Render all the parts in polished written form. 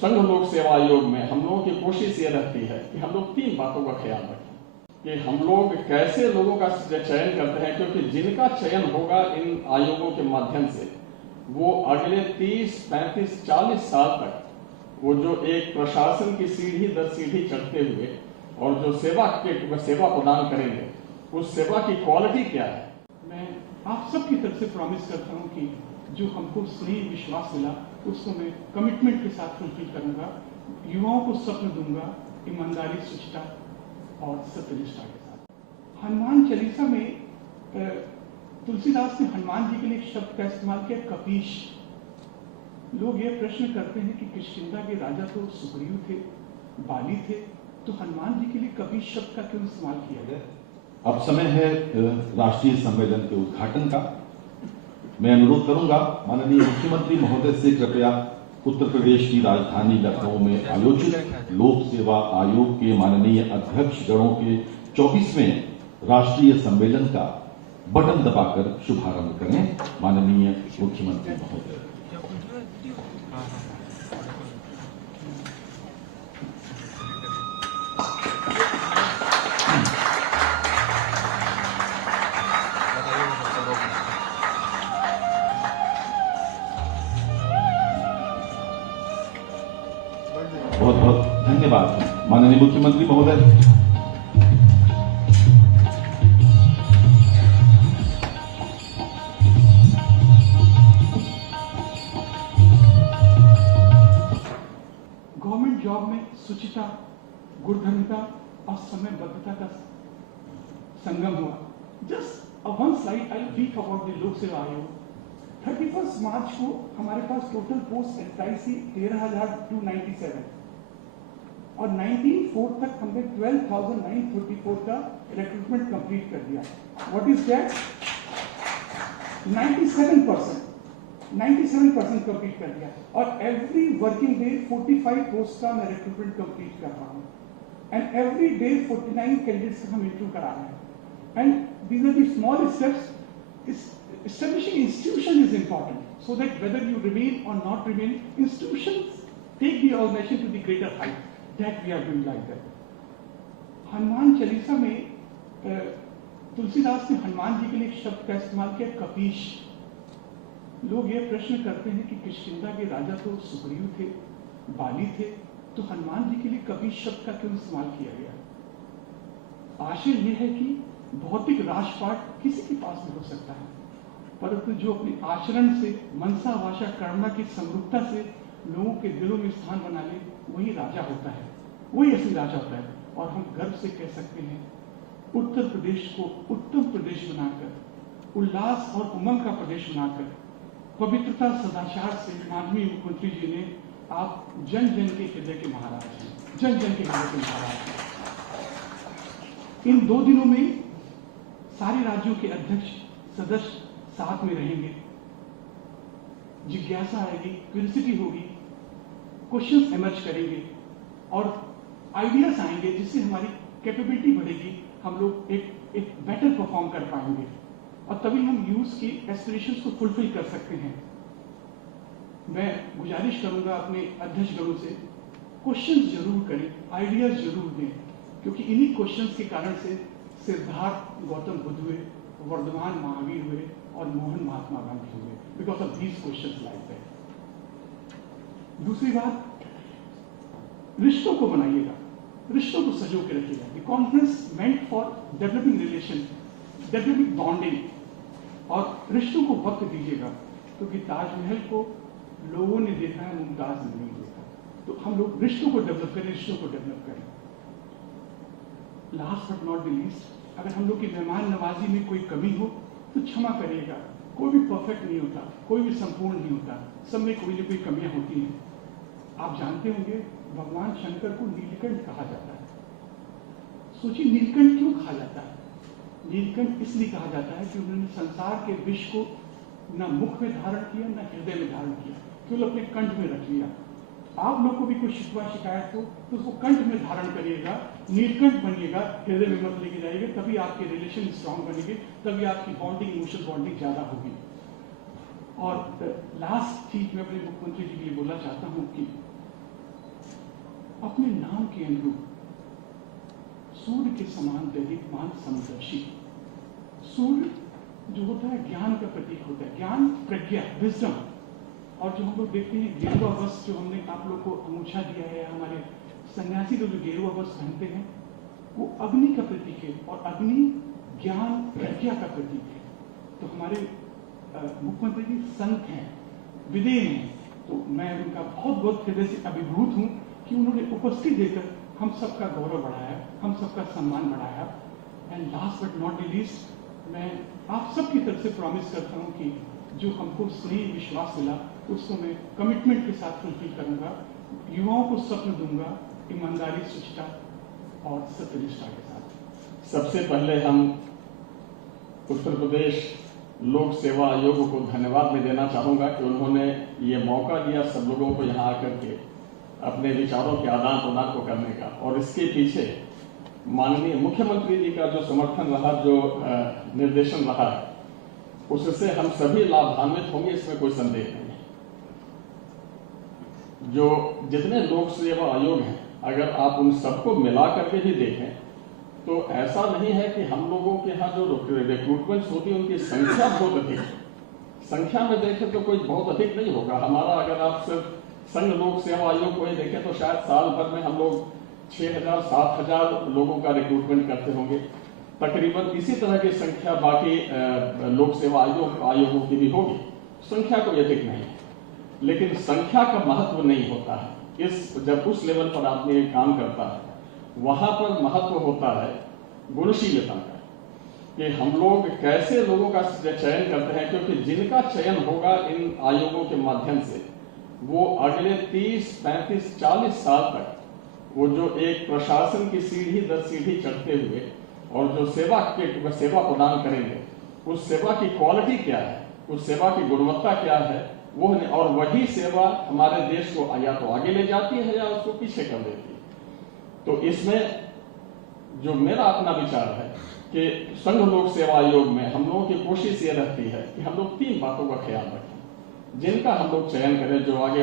संघ लोक सेवा आयोग में हम लोगों की कोशिश ये रहती है कि हम लोग 3 बातों का ख्याल रखें कि हम लोग कैसे लोगों का चयन करते हैं, क्योंकि जिनका चयन होगा इन आयोगों के माध्यम से वो अगले 30, 35, 40 साल तक वो जो एक प्रशासन की सीढ़ी दर सीढ़ी चढ़ते हुए और जो सेवा प्रदान करेंगे, उस सेवा की क्वालिटी क्या है। मैं आप सबकी तरफ से प्रॉमिस करता हूं कि जो हमको स्नेह विश्वास मिला उसको मैं कमिटमेंट के साथ फुलफिल करूंगा। युवाओं को स्वप्न दूंगा ईमानदारी, स्वच्छता और सत्यनिष्ठा के साथ। हनुमान चालीसा में तुलसीदास ने हनुमान जी के लिए एक शब्द का इस्तेमाल किया, कपीश। लोग ये प्रश्न करते हैं कि किष्किंधा के राजा तो सुग्रीव थे, बाली थे, तो हनुमान जी के लिए कपीश शब्द का क्यों इस्तेमाल किया गया? अब समय है राष्ट्रीय सम्मेलन के उद्घाटन का। मैं अनुरोध करूंगा माननीय मुख्यमंत्री महोदय से कृपया उत्तर प्रदेश की राजधानी लखनऊ में आयोजित लोक सेवा आयोग के माननीय अध्यक्ष गणों के 24वें राष्ट्रीय सम्मेलन का बटन दबाकर शुभारंभ करें। माननीय मुख्यमंत्री महोदय। बहुत बहुत धन्यवाद माननीय मुख्यमंत्री महोदय। गवर्नमेंट जॉब में शुचिता, गुणधर्मिता और समयबद्धता का संगम हुआ। Just one slide I brief about the लोक सेवा आयोग। 31 मार्च को हमारे पास टोटल पोस्ट एंट्राइज थी 13,297 और 19/4 तक हमने 12,934 का रिक्रूटमेंट कंप्लीट कर दिया। What is that? 97% कंप्लीट कर दिया। और एवरी वर्किंग डे 45 पोस्ट का मैं रिक्रूटमेंट कंप्लीट कर रहा हूँ एंड एवरी डे 49 कैंडिडेट्स का हम इंटरव्यू करा रहे हैं। And these are the small steps. Establishing institution is important so that whether you remain or not remain, institutions take the organization to the greater height. That we are doing like that. Hanuman Chalisa में तुलसीदास ने हनुमान जी के लिए एक शब्द का इस्तेमाल किया, कपीश। लोग ये प्रश्न करते हैं कि किष्किंधा के राजा तो सुग्रीव थे, बाली थे, तो हनुमान जी के लिए कपीश शब्द का क्यों इस्तेमाल किया गया? आशय यह है कि भौतिक राजपाट किसी के पास भी हो सकता है, परंतु जो अपने आचरण से, मनसा वाचा कर्मा की समरूपता से लोगों के दिलों में स्थान बना ले, वही राजा होता है, वही असली राजा होता है। और हम गर्व से कह सकते हैं, उत्तर प्रदेश को उत्तम प्रदेश बनाकर, उल्लास और उमंग का प्रदेश बनाकर, पवित्रता सदाचार से माननीय मुख्यमंत्री जी ने, आप जन जन के हृदय के महाराज हैं, जन जन के हृदय के महाराज हैं। इन 2 दिनों में सारे राज्यों के अध्यक्ष सदस्य साथ में रहेंगे। जिज्ञासा आएगी, क्यूरियोसिटी होगी, क्वेश्चंस इमर्ज करेंगे और आइडियाज आएंगे, जिससे हमारी कैपेबिलिटी बढ़ेगी। हम लोग एक बेटर परफॉर्म कर पाएंगे और तभी हम यूथ की एस्पिरेशंस को फुलफिल कर सकते हैं। मैं गुजारिश करूंगा अपने अध्यक्ष गणों से, क्वेश्चंस जरूर करें, आइडियाज जरूर दें, क्योंकि इन्हीं क्वेश्चंस के कारण से सिद्धार्थ गौतम बुद्ध हुए, वर्धमान महावीर हुए और मोहन महात्मा गांधी हुए, because of these questions like that. दूसरी बात, रिश्तों को बनाइएगा, रिश्तों को सजो के रखिएगा। The conference meant for developing relation, developing bonding, और रिश्तों को वक्त दीजिएगा, क्योंकि ताजमहल को लोगों ने देखा है, मुमताज ने नहीं देखा। तो हम लोग रिश्तों को डेवलप करें, रिश्तों को डेवलप करें। Last but not the least, अगर हम लोग की मेहमान नवाजी में कोई कमी हो तो क्षमा करिएगा। कोई भी परफेक्ट नहीं होता, कोई भी संपूर्ण नहीं होता, सब में कोई ना कोई कमियां होती हैं। आप जानते होंगे भगवान शंकर को नीलकंठ कहा जाता है। सोचिए नीलकंठ क्यों कहा जाता है? नीलकंठ इसलिए कहा जाता है कि उन्होंने संसार के विष को न मुख में धारण किया, न हृदय में धारण किया, केवल अपने कंठ में रख लिया। आप लोग को भी कोई शिकवा शिकायत हो तो उसको कंठ में धारण करिएगा, नीलकंठ बनिएगा, हृदय में मत लेके जाइएगा, तभी आपके रिलेशन स्ट्रांग बनेंगे, तभी आपकी बॉन्डिंग, इमोशनल बॉन्डिंग ज्यादा होगी। और लास्ट चीज मैं अपने मुख्यमंत्री जी के लिए बोलना चाहता हूं कि अपने नाम के अनुरूप सूर्य के समान दैदीप्यमान समदर्शी। सूर्य जो होता है ज्ञान का प्रतीक होता है, ज्ञान, प्रज्ञा, विजडम। और जो हम लोग देखते हैं गेरुआ वस्त्र जो हमने आप लोग को अंगूछा दिया है, हमारे सन्यासी लोग जो गेरुआ वस्त्र पहनते हैं वो अग्नि का प्रतीक है, और अग्नि ज्ञान प्रज्ञा का प्रतीक है। तो हमारे मुख्यमंत्री जी संत हैं, विदेह हैं, तो मैं उनका बहुत बहुत हृदय से अभिभूत हूँ कि उन्होंने उपस्थित देकर हम सबका गौरव बढ़ाया, हम सबका सम्मान बढ़ाया। And last but not least, मैं आप सबकी तरफ से प्रॉमिस करता हूँ कि जो हमको स्नेह विश्वास मिला उसको मैं कमिटमेंट के साथ फुलफिल करूंगा। युवाओं को स्वप्न दूंगा ईमानदारी, शुचिता और सत्यनिष्ठा के साथ। सबसे पहले हम उत्तर प्रदेश लोक सेवा आयोग को धन्यवाद मैं देना चाहूँगा कि उन्होंने ये मौका दिया सब लोगों को यहाँ आकर के अपने विचारों के आदान प्रदान को करने का, और इसके पीछे माननीय मुख्यमंत्री जी का जो समर्थन रहा, जो निर्देशन रहा है, उससे हम सभी लाभान्वित होंगे, इसमें कोई संदेह नहीं है। जो जितने लोक सेवा आयोग हैं, अगर आप उन सबको मिला करके भी देखें तो ऐसा नहीं है कि हम लोगों के यहाँ जो रिक्रूटमेंट्स होती है उनकी संख्या बहुत अधिक है। संख्या में देखें तो कोई बहुत अधिक नहीं होगा। हमारा अगर आप सिर्फ संघ लोक सेवा आयोग को ही देखें तो शायद साल भर में हम लोग 6,000-7,000 लोगों का रिक्रूटमेंट करते होंगे। तकरीबन इसी तरह की संख्या बाकी लोक सेवा आयोगों की भी होगी। संख्या कोई अधिक नहीं है, लेकिन संख्या का महत्व नहीं होता है। जब उस लेवल पर आदमी काम करता है वहां पर महत्व होता है गुणशीलता का, कि हम लोग कैसे लोगों का चयन करते हैं, क्योंकि जिनका चयन होगा इन आयोगों के माध्यम से वो अगले 30, 35, 40 साल तक वो जो एक प्रशासन की सीढ़ी दर सीढ़ी चढ़ते हुए और जो सेवा प्रदान करेंगे, उस सेवा की क्वालिटी क्या है, उस सेवा की गुणवत्ता क्या है, वो और वही सेवा हमारे देश को या तो आगे ले जाती है या उसको पीछे कर देती है। तो इसमें जो मेरा अपना विचार है कि संघ लोक सेवा आयोग में हम लोगों की कोशिश ये रहती है कि हम लोग 3 बातों का ख्याल रखें जिनका हम लोग चयन करें, जो आगे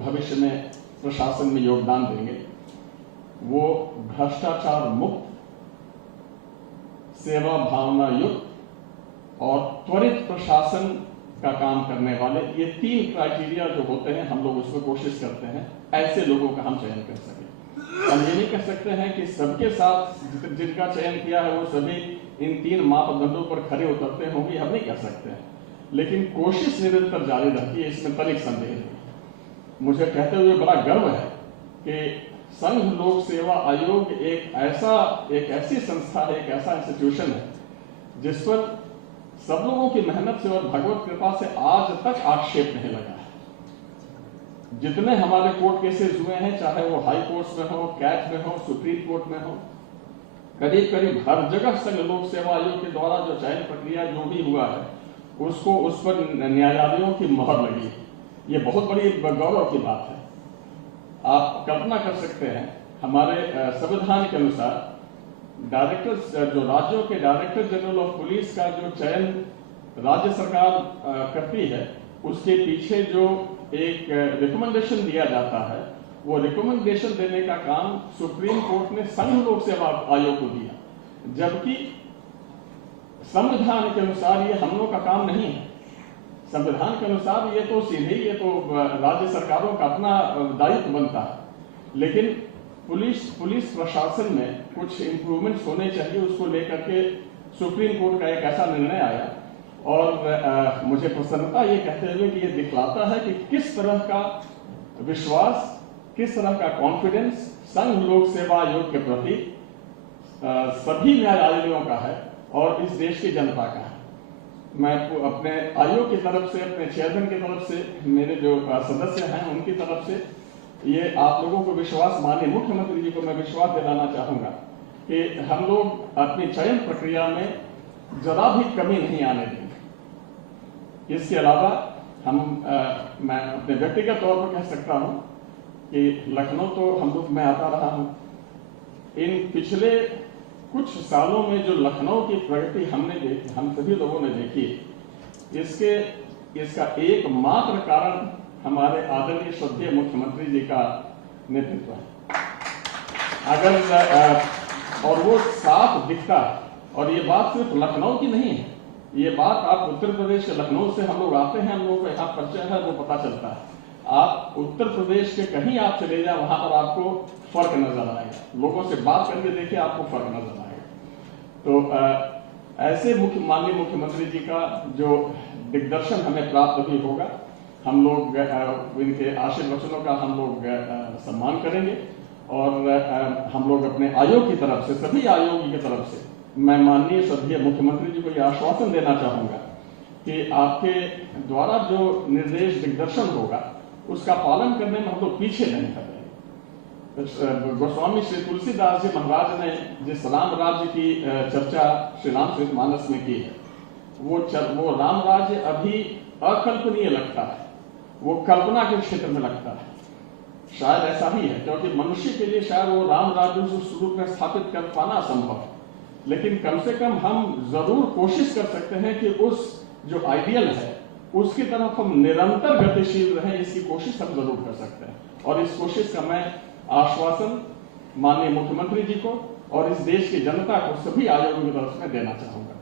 भविष्य में प्रशासन में योगदान देंगे। वो भ्रष्टाचार मुक्त, सेवा भावना युक्त और त्वरित प्रशासन का काम करने वाले, ये 3 क्राइटेरिया जो होते हैं हम लोग उसमें कोशिश करते हैं ऐसे लोगों का हम चयन कर सकें। हम ये नहीं कह सकते हैं कि सबके साथ जिनका चयन किया है वो सभी इन 3 मापदंडों पर खरे उतरते होंगे, हम नहीं कह सकते हैं, लेकिन कोशिश निरंतर जारी रहती है, इसमें तनिक संदेह नहीं। मुझे कहते हुए बड़ा गर्व है कि संघ लोक सेवा आयोग एक ऐसी संस्था है, एक ऐसा इंस्टीट्यूशन है जिस पर सब लोगों की मेहनत से और भगवत कृपा से आज तक आक्षेप नहीं लगा है। जितने हमारे कोर्ट केसेस हुए हैं, चाहे वो हाई कोर्ट में हो, कैट में हो, सुप्रीम कोर्ट में हो, करीब करीब हर जगह संघ लोक सेवा आयोग के द्वारा जो चयन प्रक्रिया जो भी हुआ है उसको उस पर न्यायालयों की मोहर लगी है। ये बहुत बड़ी गौरव की बात है। आप कल्पना कर सकते हैं, हमारे संविधान के अनुसार जो राज्यों के डायरेक्टर जनरल ऑफ पुलिस का जो चयन राज्य सरकार करती है, उसके पीछे जो एक रिकमेंडेशन दिया जाता है, वो रिकमेंडेशन देने का काम सुप्रीम कोर्ट ने संघ लोक सेवा आयोग को दिया, जबकि संविधान के अनुसार ये हम लोग का काम नहीं है। संविधान के अनुसार ये तो राज्य सरकारों का अपना दायित्व बनता है, लेकिन पुलिस प्रशासन में कुछ इंप्रूवमेंट्स होने चाहिए, उसको लेकर के सुप्रीम कोर्ट का एक ऐसा निर्णय आया। और मुझे प्रसन्नता ये कहते हुए कि ये दिखलाता है कि किस तरह का विश्वास, किस तरह का कॉन्फिडेंस संघ लोक सेवा आयोग के प्रति सभी न्यायालयों का है और इस देश की जनता का है। मैं अपने आयोग की तरफ से, अपने चेयरमैन की तरफ से, मेरे जो सदस्य हैं उनकी तरफ से ये आप लोगों को विश्वास, माननीय मुख्यमंत्री जी को मैं विश्वास दिलाना चाहूंगा कि हम लोग अपनी चयन प्रक्रिया में जरा भी कमी नहीं आने देंगे। इसके अलावा मैं अपने व्यक्तिगत तौर पर कह सकता हूं कि लखनऊ तो हम लोग मैं आता रहा हूं। इन पिछले कुछ सालों में जो लखनऊ की प्रगति हमने देखी, हम सभी लोगों ने देखी, इसका एकमात्र कारण हमारे आदरणीय श्रद्धेय मुख्यमंत्री जी का नेतृत्व है। अगर और वो साफ दिखता है, और ये बात सिर्फ लखनऊ की नहीं है, ये बात आप उत्तर प्रदेश के लखनऊ से हम लोग आते हैं, हम लोगों को यहाँ परिचय है, वो पता चलता है। आप उत्तर प्रदेश के कहीं आप चले जाए, वहां पर आपको फर्क नजर आएगा। लोगों से बात करके देखिए, आपको फर्क नजर आएगा। तो ऐसे माननीय मुख्यमंत्री जी का जो दिग्दर्शन हमें प्राप्त भी होगा, हम लोग इनके आशीर्वचनों का हम लोग सम्मान करेंगे। और हम लोग अपने आयोग की तरफ से, सभी आयोगी की तरफ से, मैं माननीय सभी मुख्यमंत्री जी को यह आश्वासन देना चाहूंगा कि आपके द्वारा जो निर्देश दिग्दर्शन होगा उसका पालन करने में हम लोग पीछे नहीं हटेंगे। गोस्वामी श्री तुलसीदास जी महाराज ने जिस राम राज्य की चर्चा श्री रामचरितमानस में की है, वो राम राज्य अभी अकल्पनीय लगता है, वो कल्पना के क्षेत्र में लगता है। शायद ऐसा ही है, क्योंकि मनुष्य के लिए शायद वो राम राज्य उस रूप में स्थापित कर पाना असंभव है, लेकिन कम से कम हम जरूर कोशिश कर सकते हैं कि उस जो आइडियल है उसकी तरफ हम निरंतर गतिशील रहें, इसकी कोशिश हम जरूर कर सकते हैं। और इस कोशिश का मैं आश्वासन माननीय मुख्यमंत्री जी को और इस देश की जनता को, सभी आयोगों की तरफ से देना चाहूंगा।